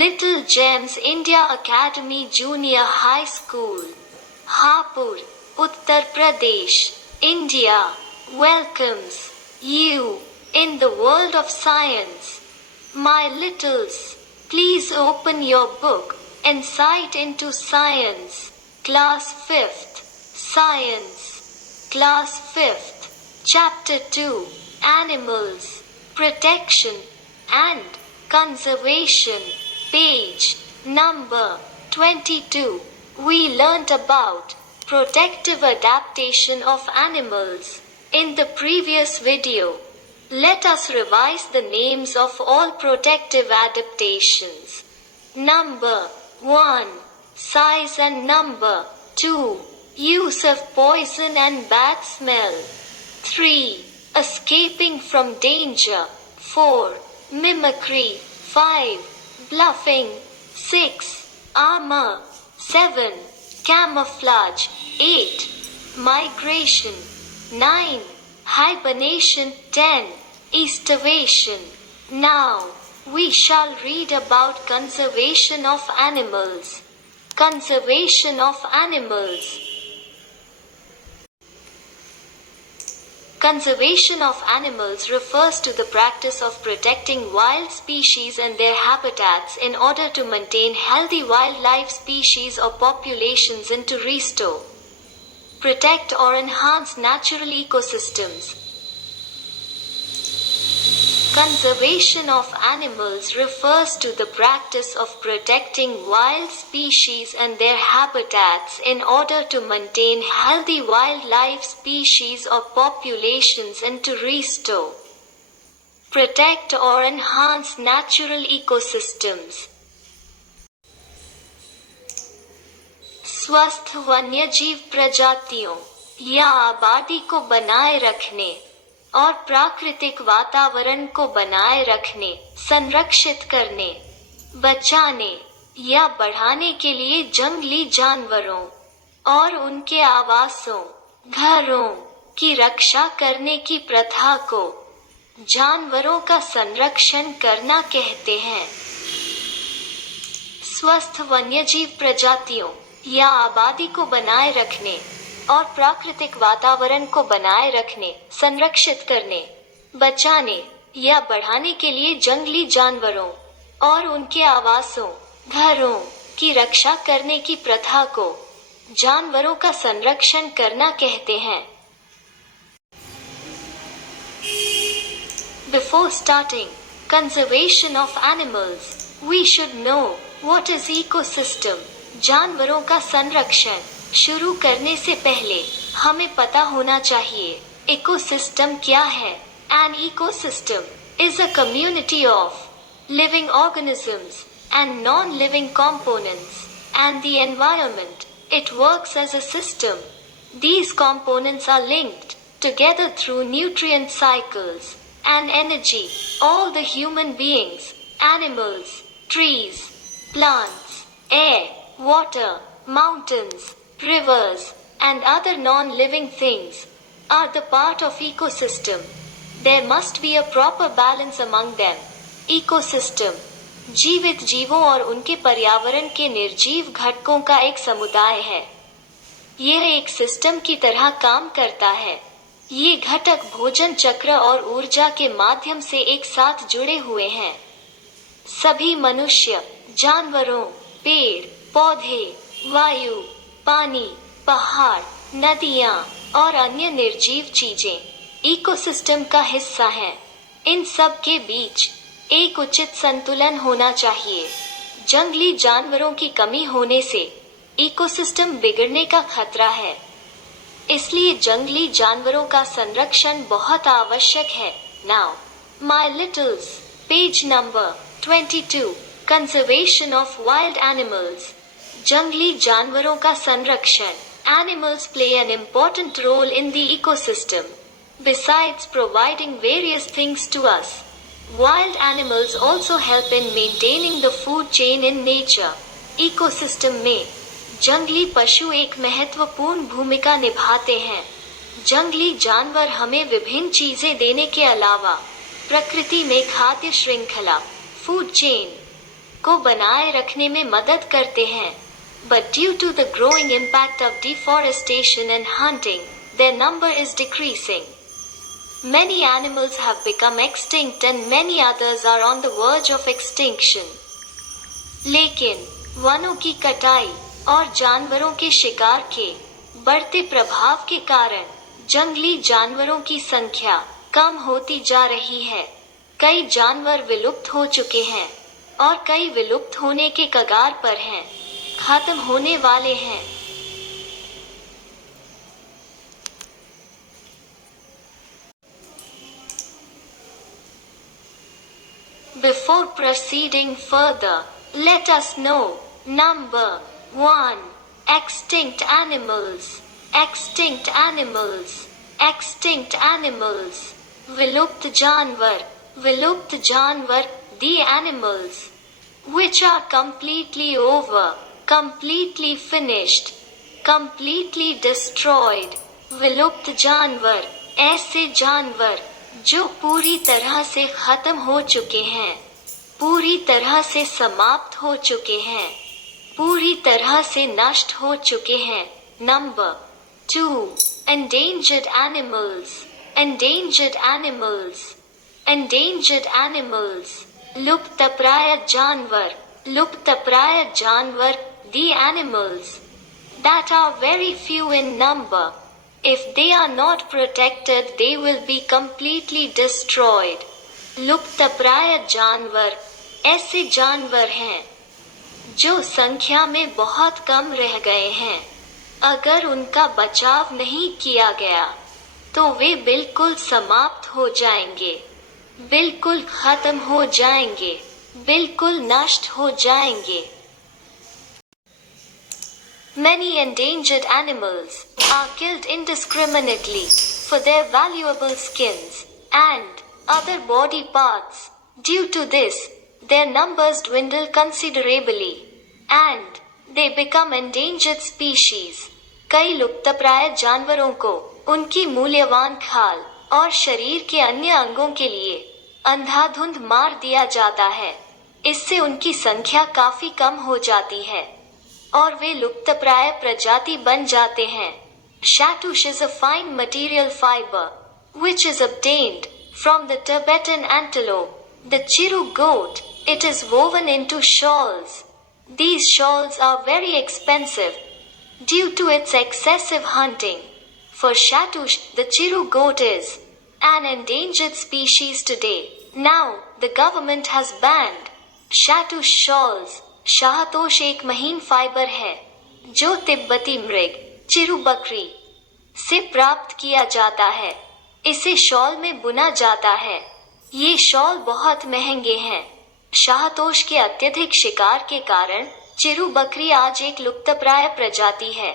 Little Gems India Academy Junior High School, Hapur, Uttar Pradesh, India, welcomes you in the world of science. My littles, please open your book, Insight into Science, Class 5th, Science, Class 5th, Chapter 2, Animals, Protection and Conservation, page number 22. We learnt about protective adaptation of animals in the previous video. Let us revise the names of all protective adaptations. Number 1. Size and number 2. Use of poison and bad smell. 3. Escaping from danger. 4. Mimicry. 5. Bluffing. 6. Armor. 7. Camouflage. 8. Migration. 9. Hibernation. 10. Estivation. Now, we shall read about conservation of animals. Conservation of animals. Conservation of animals refers to the practice of protecting wild species and their habitats in order to maintain healthy wildlife species or populations and to restore, protect or enhance natural ecosystems. Conservation of animals refers to the practice of protecting wild species and their habitats in order to maintain healthy wildlife species or populations and to restore, protect or enhance natural ecosystems. स्वस्थ वन्यजीव प्रजातियों या आबादी को बनाए रखने और प्राकृतिक वातावरण को बनाए रखने, संरक्षित करने, बचाने या बढ़ाने के लिए जंगली जानवरों और उनके आवासों, घरों की रक्षा करने की प्रथा को जानवरों का संरक्षण करना कहते हैं। स्वस्थ वन्यजीव प्रजातियों या आबादी को बनाए रखने और प्राकृतिक वातावरण को बनाए रखने, संरक्षित करने, बचाने या बढ़ाने के लिए जंगली जानवरों और उनके आवासों, घरों की रक्षा करने की प्रथा को जानवरों का संरक्षण करना कहते हैं। Before starting conservation of animals, we should know what is ecosystem. जानवरों का संरक्षण शुरू करने से पहले हमें पता होना चाहिए इकोसिस्टम क्या है। An ecosystem is a community of living organisms and non-living components and the environment. It works as a system. These components are linked together through nutrient cycles and energy. All the human beings, animals, trees, plants, air, water, mountains, rivers, and other non-living things are the part of ecosystem. There must be a proper balance among them. Ecosystem जीवित जीवों और उनके पर्यावरण के निर्जीव घटकों का एक समुदाय है। यह एक सिस्टम की तरह काम करता है। ये घटक भोजन चक्र और ऊर्जा के माध्यम से एक साथ जुड़े हुए हैं। सभी मनुष्य, जानवरों, पेड़, पौधे, वायु, पानी, पहाड़, नदियाँ और अन्य निर्जीव चीजें इकोसिस्टम का हिस्सा हैं। इन सब के बीच एक उचित संतुलन होना चाहिए। जंगली जानवरों की कमी होने से इकोसिस्टम बिगड़ने का खतरा है। इसलिए जंगली जानवरों का संरक्षण बहुत आवश्यक है। Now, my littles, page number 22, conservation of wild animals. जंगली जानवरों का संरक्षण। Animals play an important role in the ecosystem. Besides providing various things to us, wild animals also help in maintaining the food chain in nature. Ecosystem में जंगली पशु एक महत्वपूर्ण भूमिका निभाते हैं। जंगली जानवर हमें विभिन्न चीजें देने के अलावा प्रकृति में खाद्य श्रृंखला, फूड चेन को बनाए रखने में मदद करते हैं। But due to the growing impact of deforestation and hunting, their number is decreasing. Many animals have become extinct and many others are on the verge of extinction. लेकिन वनों की कटाई और जानवरों के शिकार के बढ़ते प्रभाव के कारण जंगली जानवरों की संख्या कम होती जा रही है। कई जानवर विलुप्त हो चुके हैं और कई विलुप्त होने के कगार पर हैं, खत्म होने वाले हैं। Before proceeding further, let us know, number 1. Extinct animals. Extinct animals. Extinct animals. विलुप्त जानवर. विलुप्त जानवर, the animals which are completely over, completely finished, completely destroyed. विलुप्त जानवर, ऐसे जानवर जो पूरी तरह से खत्म हो चुके हैं, पूरी तरह से समाप्त हो चुके हैं, पूरी तरह से नष्ट हो चुके हैं। Number 2. Endangered animals. Endangered animals. Endangered animals. लुप्तप्राय जानवर. लुप्तप्राय जानवर, the animals that are very few in number. If they are not protected, they will be completely destroyed. लुप्तप्राय जानवर ऐसे जानवर हैं जो संख्या में बहुत कम रह गए हैं। अगर उनका बचाव नहीं किया गया तो वे बिल्कुल समाप्त हो जाएंगे, बिल्कुल खत्म हो जाएंगे, बिल्कुल नष्ट हो जाएंगे। Many endangered animals are killed indiscriminately for their valuable skins and other body parts. Due to this, their numbers dwindle considerably and they become endangered species. कई लुप्तप्राय जानवरों को उनकी मूल्यवान खाल और शरीर के अन्य अंगों के लिए अंधाधुंध मार दिया जाता है। इससे उनकी संख्या काफी कम हो जाती है और वे लुप्तप्राय प्रजाति बन जाते हैं। Shatush is a fine material fiber which is obtained from the Tibetan antelope, the Chiru goat. It is woven into shawls. These shawls are very expensive due to its excessive hunting. For Shatush, the Chiru goat is an endangered species today. Now, the government has banned Shatush shawls. शाहतोष एक महीन fibre है जो तिब्बती मृग चिरू बकरी से प्राप्त किया जाता है। इसे शॉल में बुना जाता है। ये शॉल बहुत महंगे हैं। शाहतोष के अत्यधिक शिकार के कारण चिरू बकरी आज एक लुप्तप्राय प्रजाति है।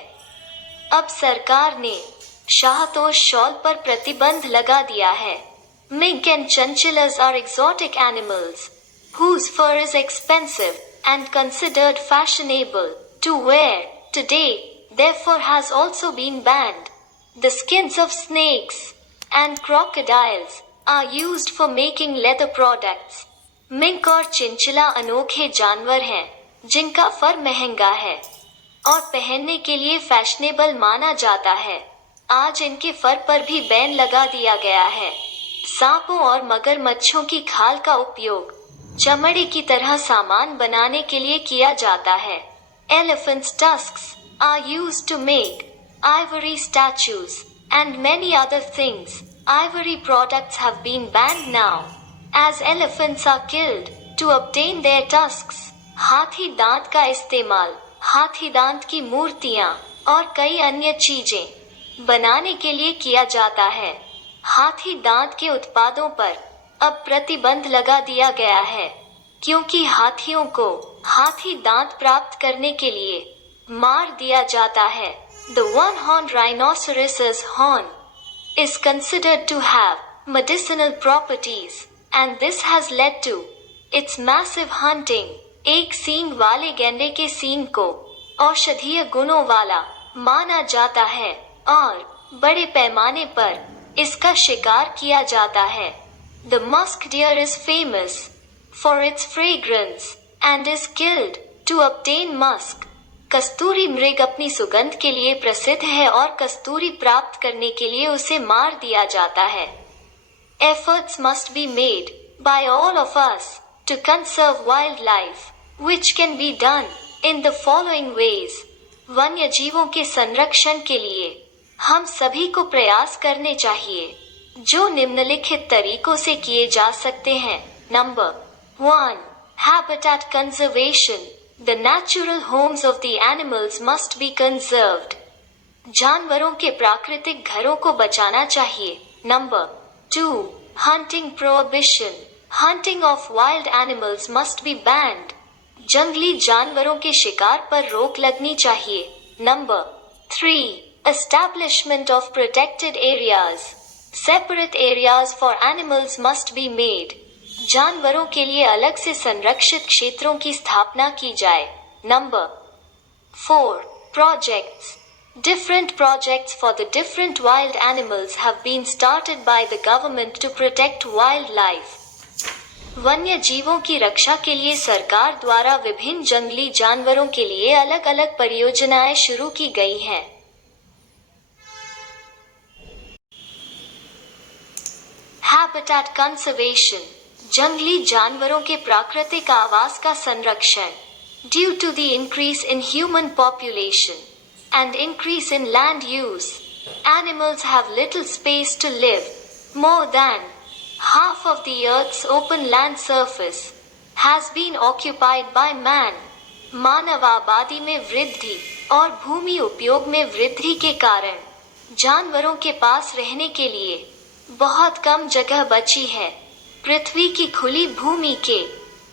अब सरकार ने शाहतोष शॉल पर प्रतिबंध लगा दिया है। Mink and chinchillas are exotic animals whose fur is expensive and considered fashionable to wear today, therefore has also been banned. The skins of snakes and crocodiles are used for making leather products. Mink और chinchilla अनोखे जानवर हैं जिनका फर महंगा है और पहनने के लिए फैशनेबल माना जाता है। आज इनके फर पर भी बैन लगा दिया गया है। सांपों और मगरमच्छों की खाल का उपयोग चमड़े की तरह सामान बनाने के लिए किया जाता है। Elephants' tusks are used to make ivory statues and many other things. Ivory products have been banned now as elephants are killed to obtain their tusks. हाथी दांत का इस्तेमाल हाथी दांत की मूर्तियां और कई अन्य चीजें बनाने के लिए किया जाता है। हाथी दांत के उत्पादों पर अब प्रतिबंध लगा दिया गया है क्योंकि हाथियों को हाथी दांत प्राप्त करने के लिए मार दिया जाता है। The one-horned rhinoceros's horn is considered to have medicinal properties and this has led to its massive hunting. एक सींग वाले गैंडे के सींग को औषधीय गुणों वाला माना जाता है और बड़े पैमाने पर इसका शिकार किया जाता है। The musk deer is famous for its fragrance and is killed to obtain musk. कस्तूरी मृग अपनी सुगंध के लिए प्रसिद्ध है और कस्तूरी प्राप्त करने के लिए उसे मार दिया जाता है. Efforts must be made by all of us to conserve wildlife, which can be done in the following ways. वन्य जीवों के संरक्षण के लिए हम सभी को प्रयास करने चाहिए, जो निम्नलिखित तरीकों से किए जा सकते हैं. Number 1. Habitat conservation. The natural homes of the animals must be conserved. जानवरों के प्राकृतिक घरों को बचाना चाहिए. Number 2. Hunting prohibition. Hunting of wild animals must be banned. जंगली जानवरों के शिकार पर रोक लगनी चाहिए. Number 3. Establishment of protected areas. Separate areas for animals must be made. जानवरों के लिए अलग से संरक्षित क्षेत्रों की स्थापना की जाए. Number 4. Projects. Different projects for the different wild animals have been started by the government to protect wildlife. वन्य जीवों की रक्षा के लिए सरकार द्वारा विभिन्न जंगली जानवरों के लिए अलग अलग परियोजनाएं शुरू की गई हैं. Habitat conservation. जंगली जानवरों के प्राकृतिक आवास का संरक्षण. Due to the increase in human population and increase in land use, animals have little space to live. More than half of the earth's open land surface has been occupied by man. मानव आबादी में वृद्धि और भूमि उपयोग में वृद्धि के कारण जानवरों के पास रहने के लिए बहुत कम जगह बची है. पृथ्वी की खुली भूमि के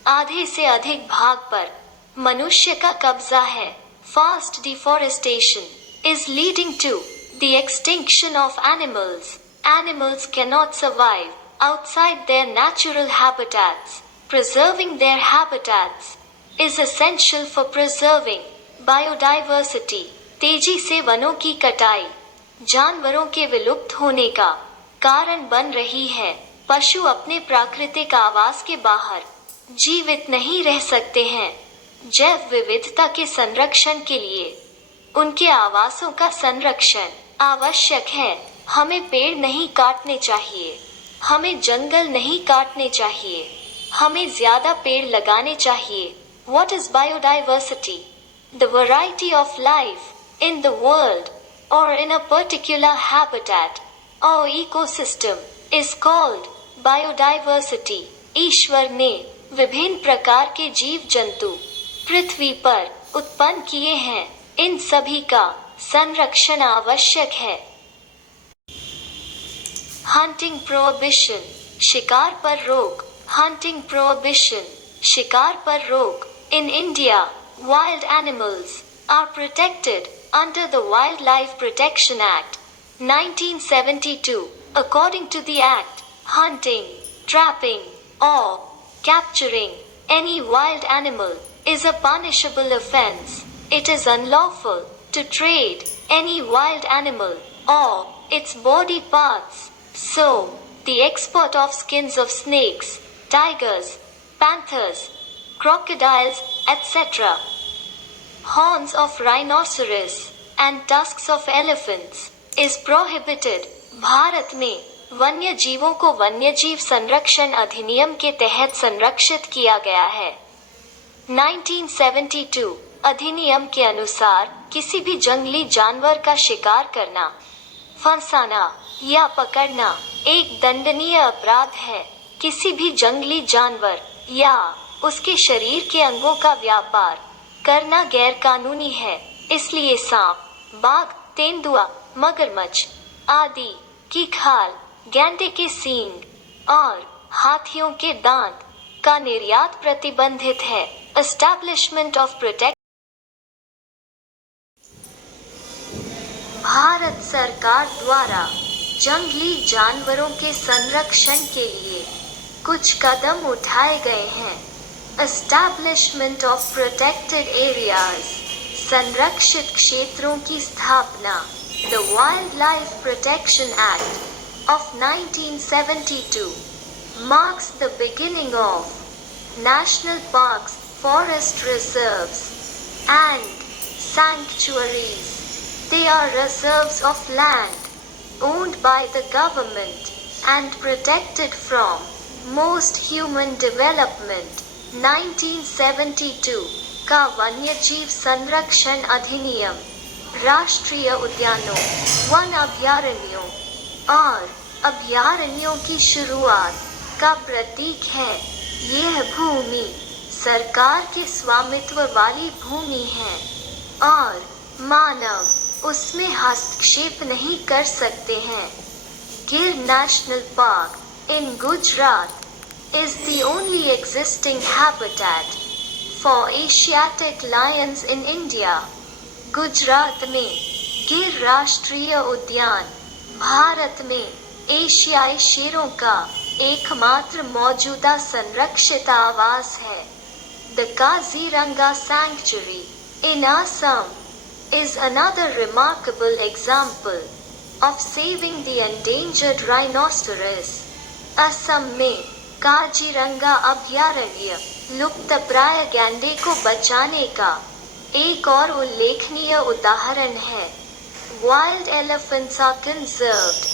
आधे से अधिक भाग पर मनुष्य का कब्जा है. Fast deforestation is leading to the extinction of animals. Animals cannot survive outside their natural habitats. Preserving their habitats is essential for preserving biodiversity. तेजी से वनों की कटाई जानवरों के विलुप्त होने का कारण बन रही है. पशु अपने प्राकृतिक आवास के बाहर जीवित नहीं रह सकते हैं. जैव विविधता के संरक्षण के लिए उनके आवासों का संरक्षण आवश्यक है. हमें पेड़ नहीं काटने चाहिए. हमें जंगल नहीं काटने चाहिए. हमें ज्यादा पेड़ लगाने चाहिए. What is biodiversity? The variety of life in the world or in a particular habitat or ecosystem is called biodiversity. ईश्वर ने विभिन्न प्रकार के जीव जंतु पृथ्वी पर उत्पन्न किए हैं. इन सभी का संरक्षण आवश्यक है. Hunting prohibition. शिकार पर रोक. Hunting prohibition. शिकार पर रोक. In India, wild animals are protected under the Wildlife Protection Act, 1972. According to the act, hunting, trapping, or capturing any wild animal is a punishable offense. It is unlawful to trade any wild animal or its body parts. So, the export of skins of snakes, tigers, panthers, crocodiles, etc., horns of rhinoceros, and tusks of elephants is prohibited. Bharat में वन्य जीवों को वन्यजीव संरक्षण अधिनियम के तहत संरक्षित किया गया है. 1972 अधिनियम के अनुसार किसी भी जंगली जानवर का शिकार करना, फंसाना या पकड़ना एक दंडनीय अपराध है. किसी भी जंगली जानवर या उसके शरीर के अंगों का व्यापार करना गैर कानूनी है. इसलिए सांप, बाघ, तेंदुआ, मगरमच्छ आदि की खाल, गैंडे के सींग और हाथियों के दांत का निर्यात प्रतिबंधित है. Establishment of protect. भारत सरकार द्वारा जंगली जानवरों के संरक्षण के लिए कुछ कदम उठाए गए हैं. Establishment of protected areas. संरक्षित क्षेत्रों की स्थापना. The Wildlife Protection Act of 1972 marks the beginning of national parks forest reserves and sanctuaries. They are reserves of land owned by the government and protected from most human development. 1972 का वन्यजीव संरक्षण अधिनियम राष्ट्रीय उद्यानों, वन अभयारण्यों और अभयारण्यों की शुरुआत का प्रतीक है। यह भूमि सरकार के स्वामित्व वाली भूमि है और मानव उसमें हस्तक्षेप नहीं कर सकते हैं। गिर national park in Gujarat is the only existing habitat for Asiatic lions in India. Gujarat में गिर राष्ट्रीय उद्यान भारत में एशियाई शेरों का एकमात्र मौजूदा संरक्षित आवास है। The Kaziranga Sanctuary in Assam is another remarkable example of saving the endangered rhinoceros. Assam में काजीरंगा अभयारण्य लुप्तप्राय गैंडे को बचाने का एक और उल्लेखनीय उदाहरण है। Wild elephants are conserved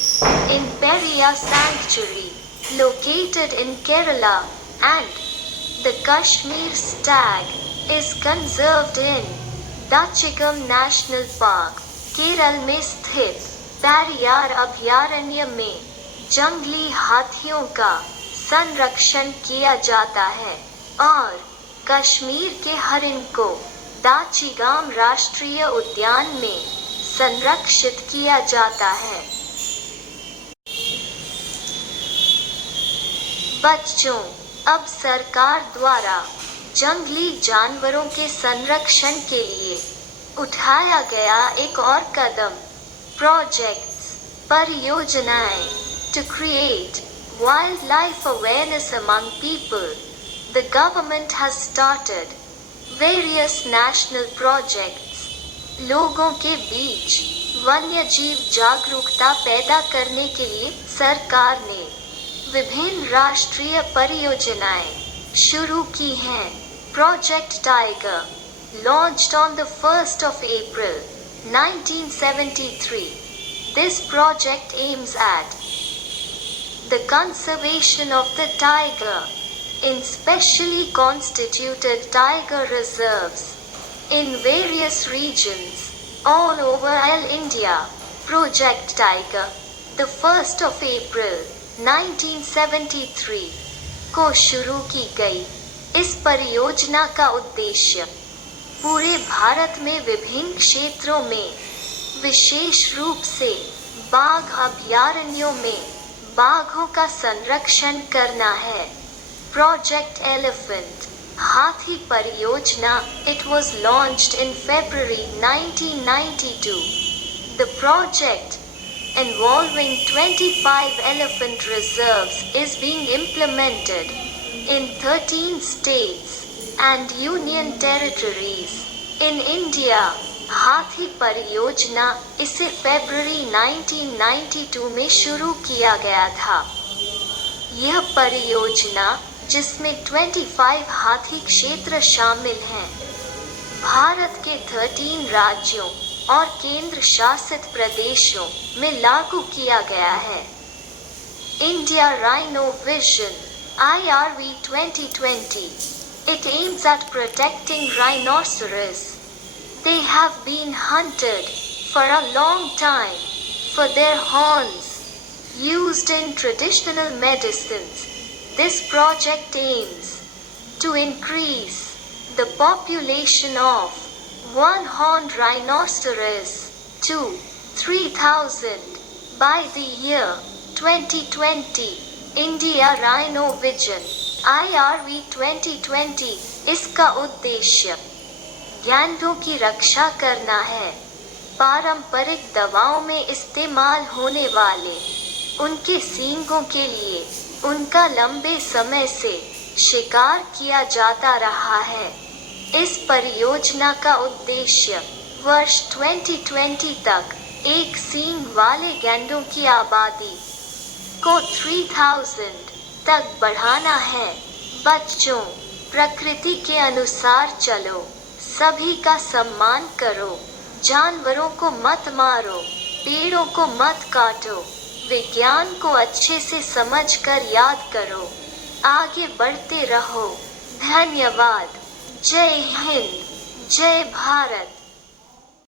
in Periya Sanctuary, located in Kerala, and the Kashmir stag is conserved in Dachigam National Park. Kerala में स्थित पेरियार अभयारण्य में जंगली हाथियों का संरक्षण किया जाता है और कश्मीर के हरिण को दाचिगाम राष्ट्रीय उद्यान में संरक्षित किया जाता है। बच्चों, अब सरकार द्वारा जंगली जानवरों के संरक्षण के लिए उठाया गया एक और कदम प्रोजेक्ट्स परियोजनाएं to create wildlife awareness among people. The government has started various national projects. लोगों के बीच वन्यजीव जागरूकता पैदा करने के लिए सरकार ने विभिन्न राष्ट्रीय परियोजनाएं शुरू की हैं। Project tiger launched on the 1st of April 1973. This project aims at the conservation of the tiger in specially constituted tiger reserves in various regions all over India. Project Tiger, the 1st of April 1973 को शुरू की गई। इस परियोजना का उद्देश्य पूरे भारत में विभिन्न क्षेत्रों में, विशेष रूप से बाघ अभयारण्यों में बाघों का संरक्षण करना है। प्रोजेक्ट एलिफेंट हाथी परियोजना, it was launched in February 1992. The project, involving 25 elephant reserves, is being implemented in 13 states and union territories. In India, हाथी परियोजना इसे फरवरी 1992 में शुरू किया गया था। यह परियोजना, जिसमें 25 हाथी क्षेत्र शामिल हैं, भारत के 13 राज्यों और केंद्र शासित प्रदेशों में लागू किया गया है। India rhino vision IRV 2020. It aims at protecting rhinoceros. They have been hunted for a long time for their horns used in traditional medicines. This project aims to increase the population of one-horned rhinoceros to 3,000 by the year 2020. India Rhino Vision IRV 2020. इसका उद्देश्य गैंडों की रक्षा करना है। पारंपरिक दवाओं में इस्तेमाल होने वाले उनके सींगों के लिए उनका लंबे समय से शिकार किया जाता रहा है। इस परियोजना का उद्देश्य वर्ष 2020 तक एक सींग वाले गैंडों की आबादी को 3000 तक बढ़ाना है। बच्चों, प्रकृति के अनुसार चलो, सभी का सम्मान करो, जानवरों को मत मारो, पेड़ों को मत काटो, विज्ञान को अच्छे से समझकर याद करो, आगे बढ़ते रहो। धन्यवाद। जय हिंद, जय भारत।